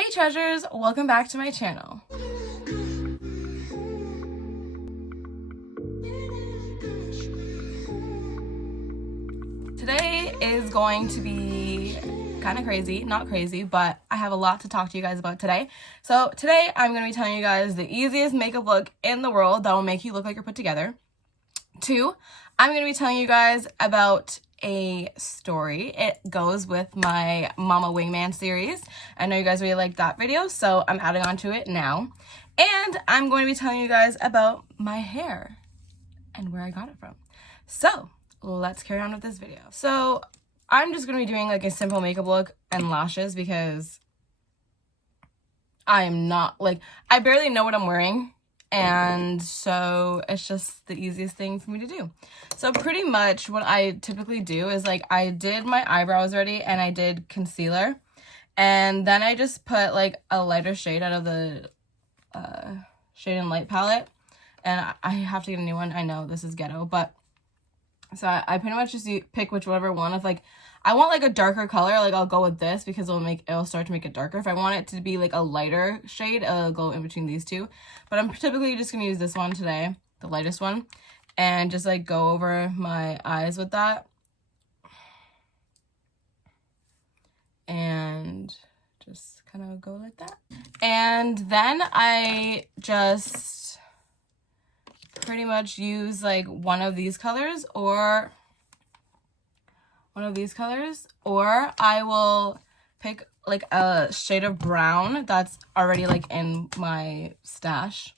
Hey treasures, welcome back to my channel. Today is going to be kind of crazy, not crazy, but I have a lot to talk to you guys about today. So today I'm going to be telling you guys the easiest makeup look in the world that will make you look like you're put together. 2, I'm going to be telling you guys about a story. It goes with my Momma Wingman series. I know you guys really liked that video, so I'm adding on to it now. And I'm going to be telling you guys about my hair and where I got it from. So let's carry on with this video. So I'm just going to be doing like a simple makeup look and lashes because I am not like, I barely know what I'm wearing. And so it's just the easiest thing for me to do. So pretty much what I typically do is like I did my eyebrows already and I did concealer. And then I just put like a lighter shade out of the Shade and Light palette. And I have to get a new one. I know this is ghetto, but so I pretty much just pick whichever one. If like I want like a darker color, like I'll go with this because it'll start to make it darker. If I want it to be like a lighter shade, I'll go in between these two. But I'm typically just gonna use this one today, the lightest one, and just like go over my eyes with that. And just kind of go like that. And then I just pretty much use like one of these colors or I will pick like a shade of brown that's already like in my stash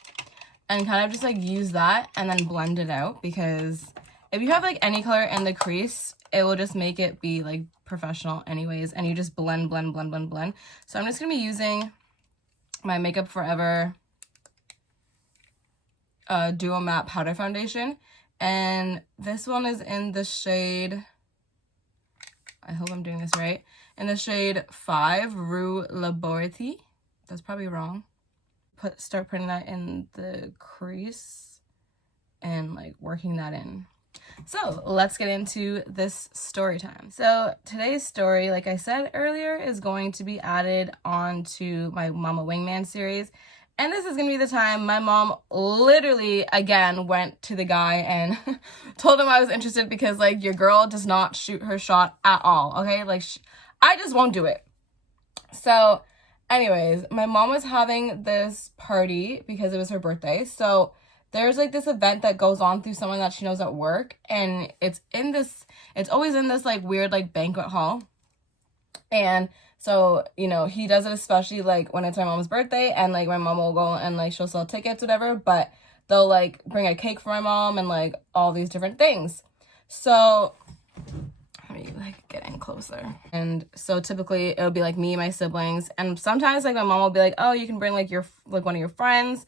and kind of just like use that and then blend it out, because if you have like any color in the crease, it will just make it be like professional anyways, and you just blend. So I'm just gonna be using my Makeup Forever Duo Matte Powder Foundation, and this one is in the shade, I hope I'm doing this right, in the shade 5, Rue Labority. That's probably wrong. Start putting that in the crease and like working that in. So let's get into this story time. So today's story, like I said earlier, is going to be added on to my Momma Wingman series. And this is going to be the time my mom literally, again, went to the guy and told him I was interested because, like, your girl does not shoot her shot at all, okay? Like, I just won't do it. So, anyways, my mom was having this party because it was her birthday. So, there's, like, this event that goes on through someone that she knows at work. And it's always in this, like, weird, like, banquet hall. And so, you know, he does it especially, like, when it's my mom's birthday, and, like, my mom will go and, like, she'll sell tickets, whatever, but they'll, like, bring a cake for my mom and, like, all these different things. So, let me, like, get in closer. And so, typically, it'll be, like, me and my siblings, and sometimes, like, my mom will be like, oh, you can bring, like, one of your friends,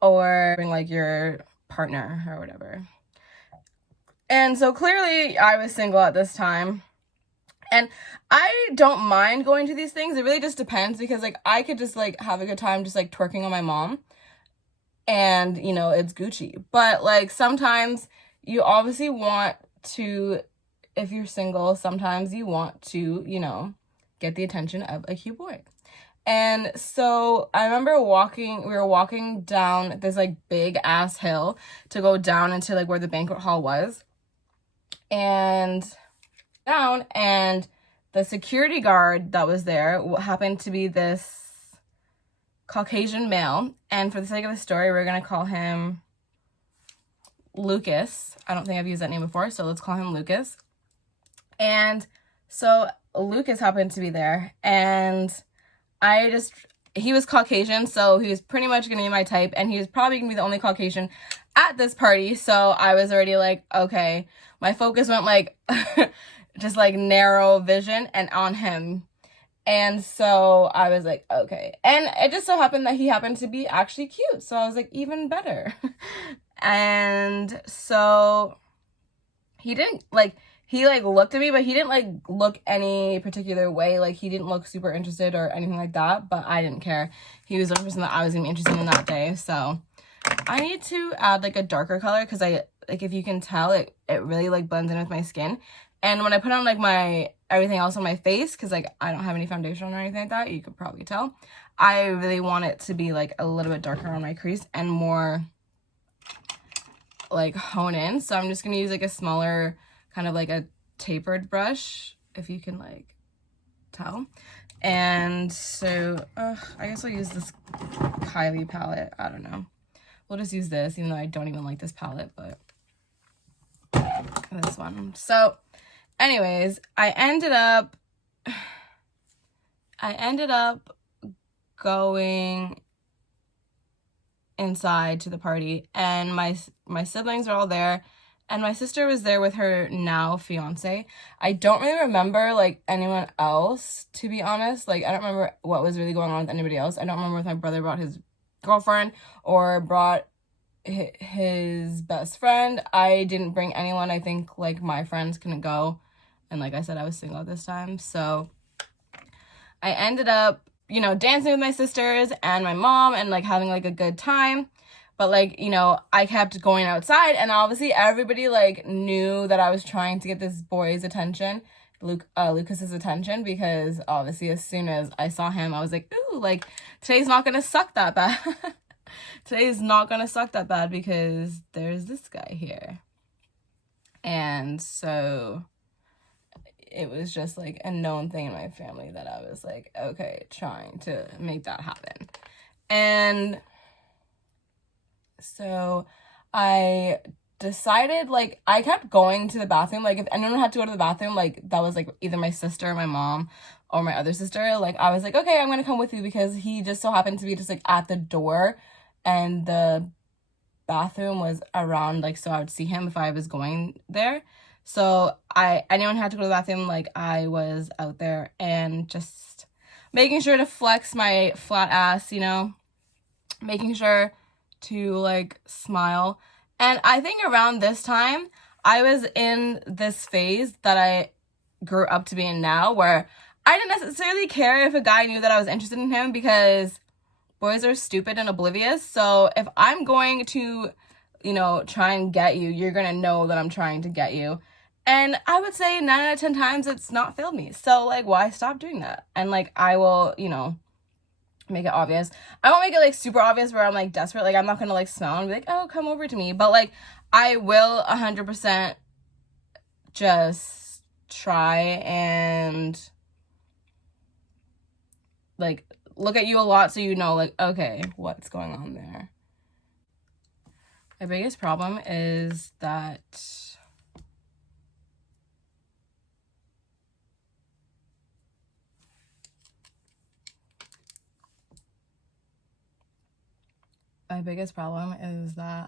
or bring, like, your partner, or whatever. And so, clearly, I was single at this time. And I don't mind going to these things. It really just depends, because, like, I could just, like, have a good time just, like, twerking on my mom. And, you know, it's Gucci. But, like, sometimes you obviously want to, if you're single, sometimes you want to, you know, get the attention of a cute boy. And so I remember we were walking down this, like, big-ass hill to go down into, like, where the banquet hall was. And the security guard that was there happened to be this Caucasian male, and for the sake of the story, we're gonna call him Lucas. I don't think I've used that name before, so let's call him Lucas. And so Lucas happened to be there, and he was Caucasian, so he was pretty much gonna be my type, and he was probably gonna be the only Caucasian at this party. So I was already like, okay, my focus went like just like narrow vision and on him. And so I was like, okay. And it just so happened that he happened to be actually cute. So I was like, even better. And so he looked at me, but he didn't like look any particular way. Like, he didn't look super interested or anything like that, but I didn't care. He was the person that I was gonna be interested in that day. So I need to add like a darker color, because if you can tell, it really like blends in with my skin. And when I put on like my everything else on my face, because like I don't have any foundation or anything like that, you could probably tell. I really want it to be like a little bit darker on my crease and more like hone in. So I'm just gonna use like a smaller, kind of like a tapered brush, if you can like tell. And so I guess I'll use this Kylie palette. I don't know, we'll just use this, even though I don't even like this palette, but this one. So anyways, I ended up going inside to the party, and my siblings are all there, and my sister was there with her now fiance. I don't really remember like anyone else, to be honest. Like I don't remember what was really going on with anybody else. I don't remember if my brother brought his girlfriend or brought his best friend. I didn't bring anyone. I think like my friends couldn't go, and like I said, I was single at this time, so I ended up, you know, dancing with my sisters and my mom and like having like a good time. But like, you know, I kept going outside, and obviously everybody like knew that I was trying to get this boy's attention, Lucas's attention, because obviously as soon as I saw him, I was like, ooh, like today's not gonna suck that bad. Today's not gonna suck that bad because there's this guy here. And so it was just like a known thing in my family that I was like, okay, trying to make that happen. And so I decided, like, I kept going to the bathroom. Like, if anyone had to go to the bathroom, like, that was like either my sister or my mom or my other sister, like, I was like, okay, I'm gonna come with you, because he just so happened to be just like at the door, and the bathroom was around, like, so I would see him if I was going there. So anyone had to go to the bathroom, like I was out there and just making sure to flex my flat ass, you know, making sure to like smile. And I think around this time I was in this phase that I grew up to be in now, where I didn't necessarily care if a guy knew that I was interested in him, because boys are stupid and oblivious. So if I'm going to, you know, try and get you, you're gonna know that I'm trying to get you. And I would say 9 out of 10 times it's not failed me. So, like, why stop doing that? And, like, I will, you know, make it obvious. I won't make it, like, super obvious where I'm, like, desperate. Like, I'm not gonna, like, smile and be like, oh, come over to me. But, like, I will 100% just try and, like, look at you a lot so you know, like, okay, what's going on there. My biggest problem is that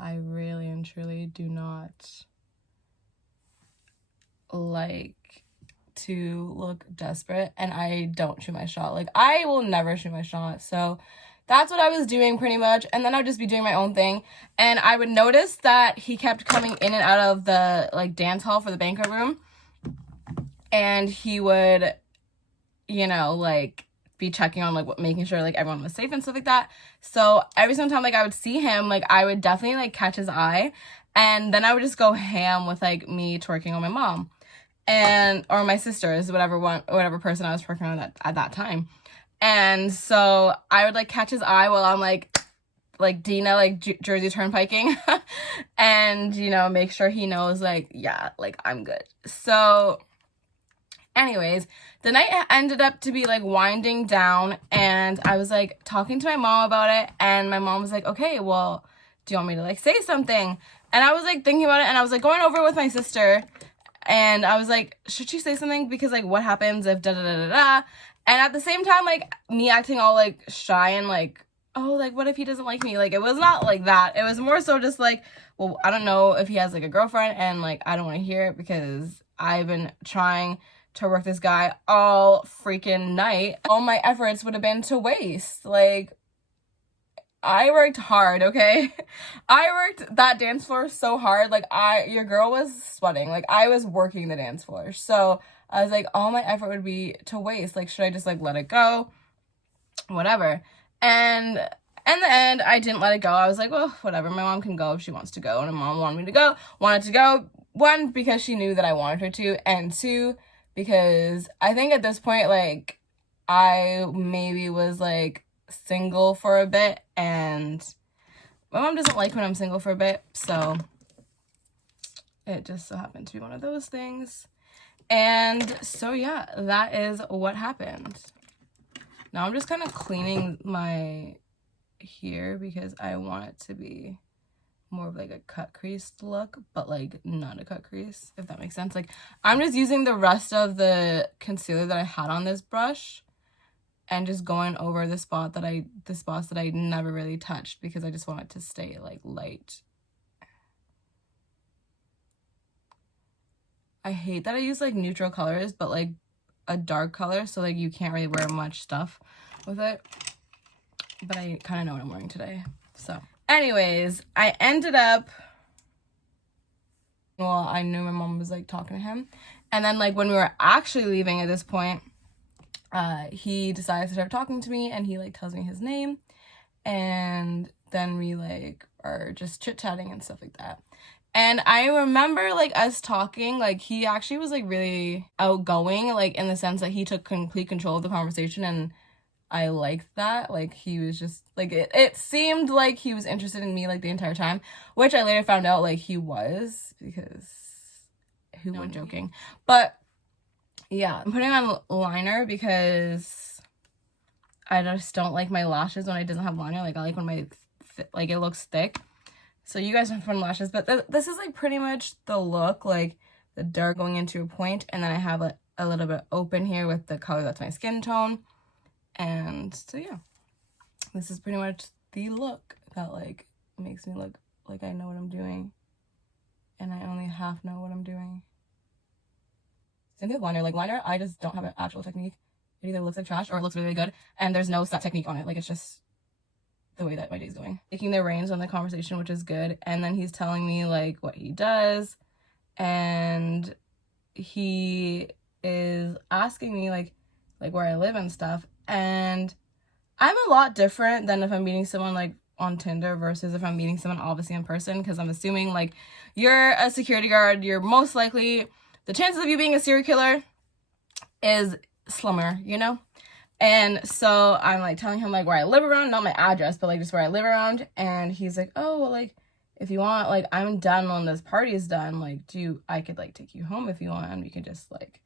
I really and truly do not like to look desperate, and I don't shoot my shot. Like, I will never shoot my shot. So that's what I was doing pretty much, and then I would just be doing my own thing, and I would notice that he kept coming in and out of the like dance hall for the banquet room, and he would, you know, like be checking on like making sure like everyone was safe and stuff like that. So every single time like I would see him, like I would definitely like catch his eye, and then I would just go ham with like me twerking on my mom and or my sisters, whatever person I was twerking on at that time. And so I would like catch his eye while I'm like Dina, like Jersey turnpiking and, you know, make sure he knows like, yeah, like I'm good. So anyways, the night ended up to be like winding down, and I was like talking to my mom about it, and my mom was like, okay, well, do you want me to like say something? And I was like thinking about it, and I was like going over it with my sister, and I was like, should she say something? Because like what happens if da da da da da? And at the same time, like me acting all like shy and like, oh, like what if he doesn't like me? Like it was not like that. It was more so just like, well, I don't know if he has like a girlfriend, and like I don't want to hear it because I've been trying to work this guy all freaking night. All my efforts would have been to waste. Like, I worked hard, okay? I worked that dance floor so hard. Like, your girl was sweating. Like, I was working the dance floor. So, I was like, all my effort would be to waste. Like, should I just, like, let it go? Whatever. And in the end, I didn't let it go. I was like, well, whatever. My mom can go if she wants to go. And my mom wanted to go. One, because she knew that I wanted her to. And two, because I think at this point, like, I maybe was, like, single for a bit, and my mom doesn't like when I'm single for a bit, so it just so happened to be one of those things. And so, yeah, that is what happened. Now I'm just kind of cleaning my hair because I want it to be more of like a cut crease look, but like not a cut crease, if that makes sense. Like, I'm just using the rest of the concealer that I had on this brush and just going over the spots that I never really touched because I just want it to stay like light. I hate that I use like neutral colors, but like a dark color, so like you can't really wear much stuff with it. But I kind of know what I'm wearing today. So anyways, I ended up, well, I knew my mom was like talking to him, and then like when we were actually leaving at this point, he decides to start talking to me, and he like tells me his name, and then we like are just chit-chatting and stuff like that. And I remember like us talking, like he actually was like really outgoing, like in the sense that he took complete control of the conversation, and I liked that. Like he was just like, it seemed like he was interested in me like the entire time, which I later found out like he was, because who went joking. But yeah, I'm putting on liner because I just don't like my lashes when it doesn't have liner. Like I like when my like it looks thick. So you guys have fun lashes, but this is like pretty much the look, like the dark going into a point, and then I have a little bit open here with the color that's my skin tone. And so yeah, this is pretty much the look that like makes me look like I know what I'm doing, and I only half know what I'm doing. Same thing with liner. Like liner, I just don't have an actual technique. It either looks like trash or it looks really, really good, and there's no set technique on it. Like it's just the way that my day's going. Taking the reins on the conversation, which is good. And then he's telling me like what he does, and he is asking me like where I live and stuff. And I'm a lot different than if I'm meeting someone like on Tinder versus if I'm meeting someone obviously in person, because I'm assuming like you're a security guard, you're most likely, the chances of you being a serial killer is slimmer, you know? And so I'm like telling him like where I live around, not my address, but like just where I live around. And he's like, oh, well, like if you want, like I'm done when this party is done, like I could like take you home if you want, and we could just like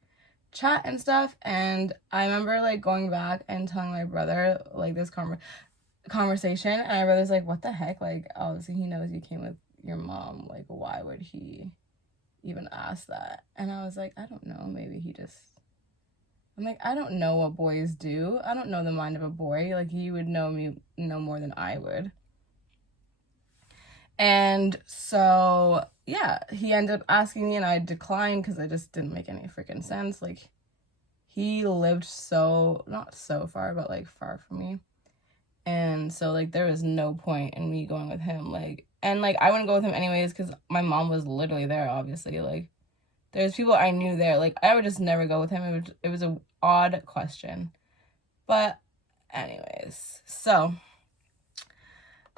chat and stuff. And I remember like going back and telling my brother like this conversation, and my brother's like, what the heck, like obviously he knows you came with your mom, like why would he even ask that? And I was like, I don't know, maybe he just, I'm like, I don't know what boys do. I don't know the mind of a boy. Like, you would know me no more than I would. And so, yeah, he ended up asking me, and I declined because it just didn't make any freaking sense. Like, he lived not so far, but, like, far from me. And so, like, there was no point in me going with him. Like, and, like, I wouldn't go with him anyways because my mom was literally there, obviously. Like, there's people I knew there. Like, I would just never go with him. It was an odd question. But anyways, so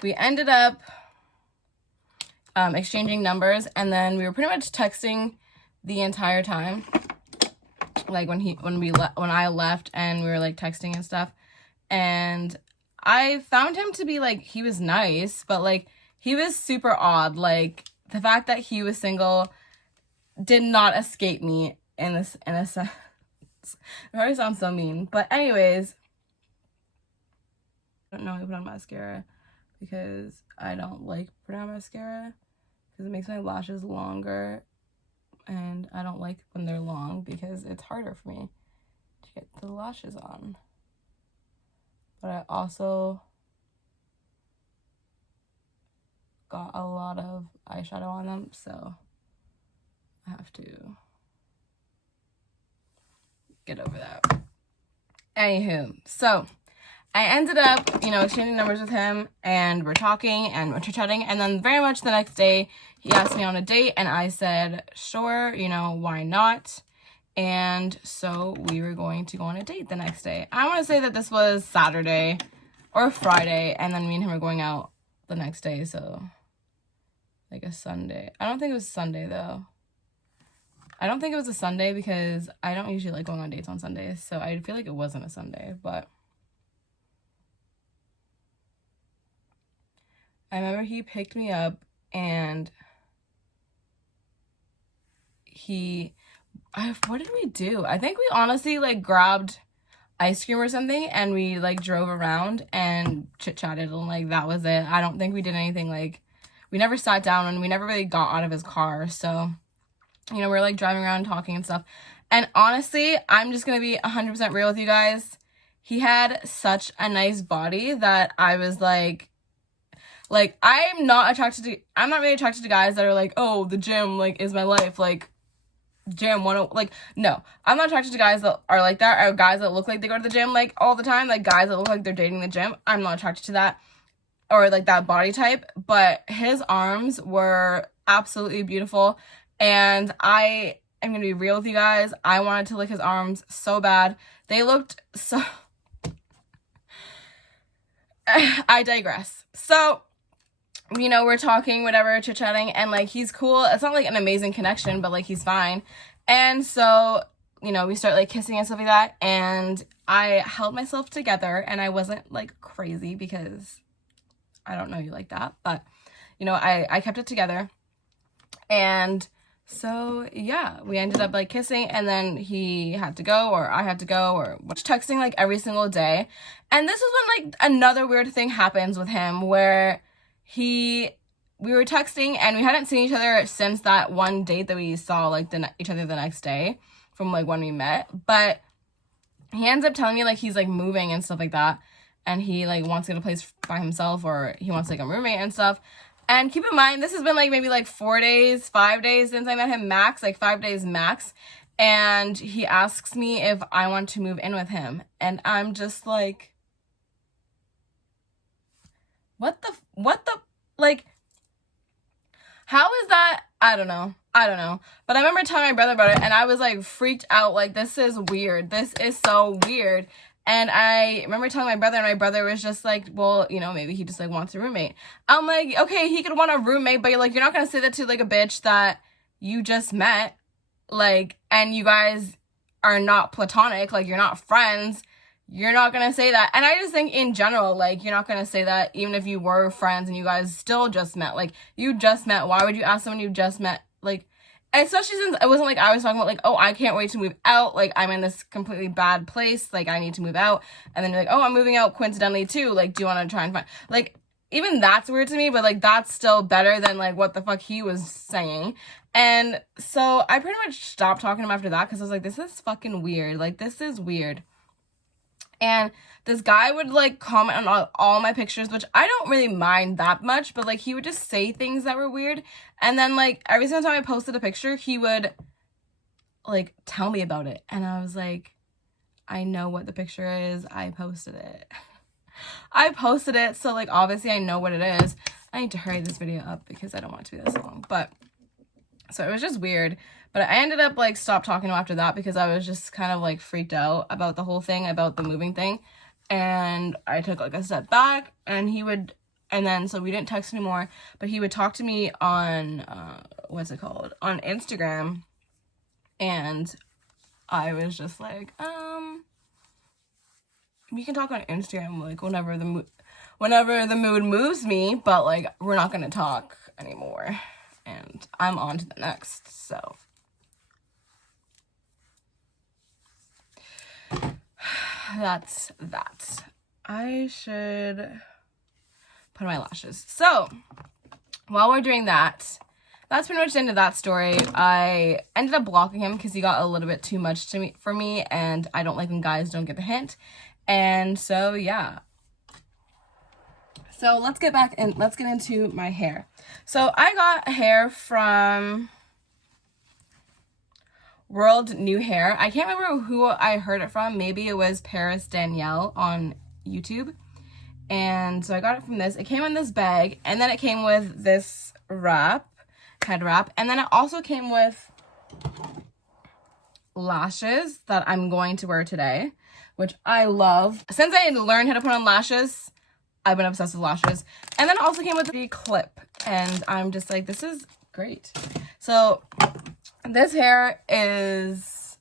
we ended up exchanging numbers, and then we were pretty much texting the entire time. Like when I left, and we were like texting and stuff. And I found him to be like, he was nice, but like he was super odd. Like the fact that he was single did not escape me in a sense. It already sounds so mean. But anyways, I don't know, I put on mascara because I don't like putting on mascara because it makes my lashes longer, and I don't like when they're long because it's harder for me to get the lashes on. But I also got a lot of eyeshadow on them, so I have to get over that. Anywho, so I ended up, you know, exchanging numbers with him, and we're talking and we're chatting, and then very much the next day he asked me on a date, and I said sure, you know, why not? And so we were going to go on a date the next day. I want to say that this was Saturday or Friday, and then me and him were going out the next day, so like a Sunday. I don't think it was Sunday though. I don't think it was a Sunday because I don't usually like going on dates on Sundays, so I feel like it wasn't a Sunday, but I remember he picked me up and what did we do? I think we honestly like grabbed ice cream or something and we like drove around and chit-chatted and like that was it. I don't think we did anything, like we never sat down and we never really got out of his car. So, you know, we're like driving around talking and stuff. And honestly, I'm just gonna be 100% real with you guys. He had such a nice body that I was like I'm not really attracted to guys that are like, oh, the gym like is my life, like gym like, no, I'm not attracted to guys that are like that, or guys that look like they go to the gym like all the time, like guys that look like they're dating the gym. I'm not attracted to that, or like that body type. But his arms were absolutely beautiful, and I am gonna be real with you guys, I wanted to lick his arms so bad. They looked so I digress. So, you know, we're talking, whatever, chit-chatting, and like he's cool. It's not like an amazing connection, but like he's fine. And so, you know, we start like kissing and stuff like that, and I held myself together and I wasn't like crazy because I don't know you like that, but you know, I kept it together. And so yeah, we ended up like kissing, and then he had to go, or I had to go, or texting like every single day. And this is when like another weird thing happens with him where we were texting and we hadn't seen each other since that one date that we saw like each other the next day from like when we met. But he ends up telling me like he's like moving and stuff like that, and he like wants to get a place by himself, or he wants like a roommate and stuff. And keep in mind, this has been like maybe like 5 days since I met him max, like 5 days max. And he asks me if I want to move in with him, and I'm just like, what the, like, how is that? I don't know. But I remember telling my brother about it, and I was like freaked out, like, this is weird. This is so weird. And I remember telling my brother, and my brother was just like, well, you know, maybe he just like wants a roommate. I'm like, okay, he could want a roommate, but like, you're not gonna say that to like a bitch that you just met, like, and you guys are not platonic, like you're not friends. You're not gonna say that. And I just think in general, like, you're not gonna say that even if you were friends and you guys still just met. Like, you just met. Why would you ask someone you just met? Like, and especially since it wasn't like I was talking about like, oh, I can't wait to move out. Like, I'm in this completely bad place. Like, I need to move out. And then you're like, oh, I'm moving out coincidentally too. Like, do you want to try and find, like, even that's weird to me, but like, that's still better than like what the fuck he was saying. And so I pretty much stopped talking to him after that because I was like, this is fucking weird. Like, this is weird. And this guy would like comment on all my pictures, which I don't really mind that much, but like he would just say things that were weird. And then like every single time I posted a picture, he would like tell me about it. And I was like, I know what the picture is. I posted it. So like obviously I know what it is. I need to hurry this video up because I don't want it to be this long. But so it was just weird. But I ended up like stopped talking to him after that because I was just kind of like freaked out about the whole thing, about the moving thing. And I took like a step back, and so we didn't text anymore, but he would talk to me on, on Instagram. And I was just like, we can talk on Instagram, like whenever the mood moves me, but like, we're not going to talk anymore. And I'm on to the next, so. That's that. I should put on my lashes. So, while we're doing that, that's pretty much the end of that story. I ended up blocking him because he got a little bit too much for me, and I don't like when guys don't get the hint. And so, yeah. So, let's get into my hair. So, I got hair from World New Hair. I can't remember who I heard it from. Maybe it was Paris Danielle on YouTube. And so I got it from this. It came in this bag, and then it came with this head wrap, and then it also came with lashes that I'm going to wear today, which I love. Since I learned how to put on lashes, I've been obsessed with lashes. And then it also came with the clip, and I'm just like, this is great. So This hair is,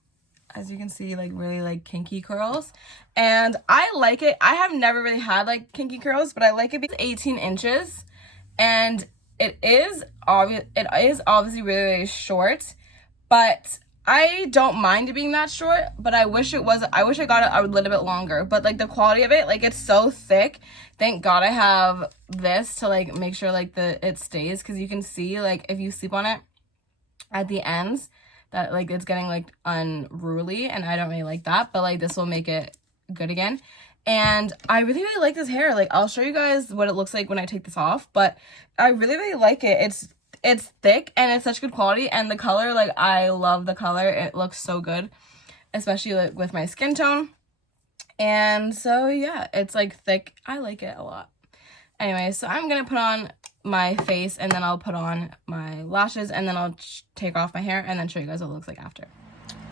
as you can see, like really like kinky curls, and I like it. I have never really had like kinky curls, but I like it because it's 18 inches, and it is obviously really, really short, but I don't mind it being that short, but I wish I got it a little bit longer. But like the quality of it, like it's so thick. Thank God I have this to like make sure like it stays, because you can see like if you sleep on it at the ends that like it's getting like unruly, and I don't really like that, but like this will make it good again. And I really, really like this hair. Like I'll show you guys what it looks like when I take this off, but I really, really like it. It's thick and it's such good quality, and the color, like I love the color. It looks so good, especially like with my skin tone. And so yeah, it's like thick. I like it a lot. Anyway, so I'm gonna put on my face, and then I'll put on my lashes, and then I'll take off my hair and then show you guys what it looks like after.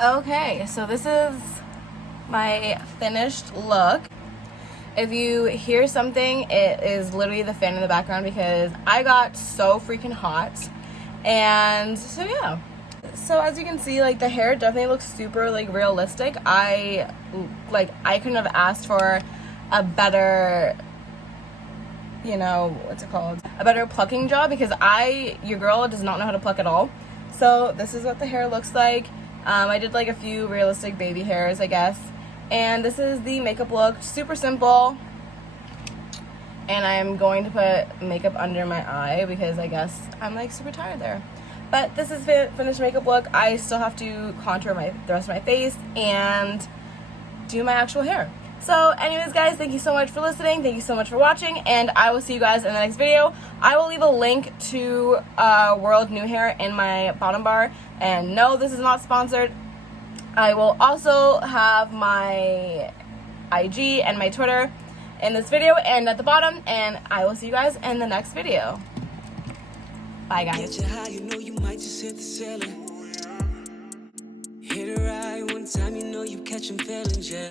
Okay, so this is my finished look. If you hear something, it is literally the fan in the background because I got so freaking hot. And so yeah. So as you can see, like the hair definitely looks super like realistic. I couldn't have asked for a better, you know, what's it called? A better plucking job, because your girl does not know how to pluck at all. So this is what the hair looks like. I did like a few realistic baby hairs, I guess. And this is the makeup look, super simple. And I'm going to put makeup under my eye because I guess I'm like super tired there. But this is finished makeup look. I still have to contour the rest of my face and do my actual hair. So anyways guys, thank you so much for listening. Thank you so much for watching, and I will see you guys in the next video. I will leave a link to World New Hair in my bottom bar. And no, this is not sponsored. I will also have my IG and my Twitter in this video and at the bottom, and I will see you guys in the next video. Bye guys. Get you high, you know you might just hit the ceiling. Hit it right one time, you know you catching feelings, yeah.